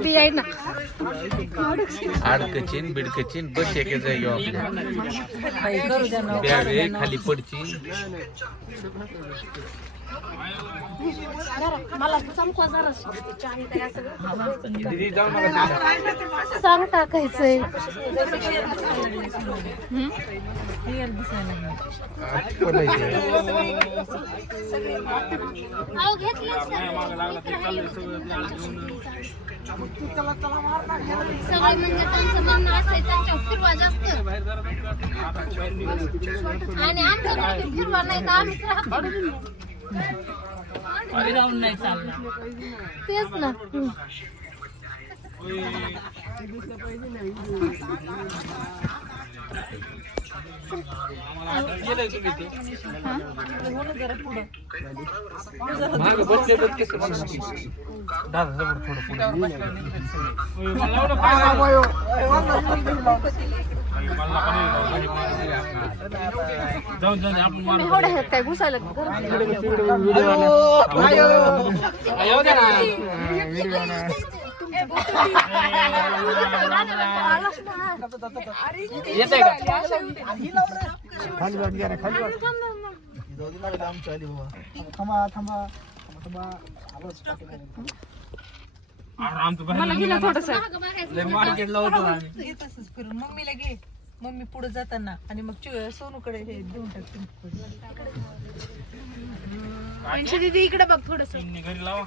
बी आहे ना आडकचीन बिडकचीन बस एक जागी आपल्या खाली पडची मला चमकवा जरा सांग टाकायचंय सगळे म्हणजे त्यांचं म्हणणं असायचं त्यांच्या फिरवा जास्त आणि आमचं फिरवा नाही तर आम्हीच राहतो नाही चाललं तेच ना काय घुसायला मम्मीला घे मम्मी पुढे जाताना आणि मग सोनूकडे हे देऊन टाकते दीदी इकडे बघ थोडस घरी लावा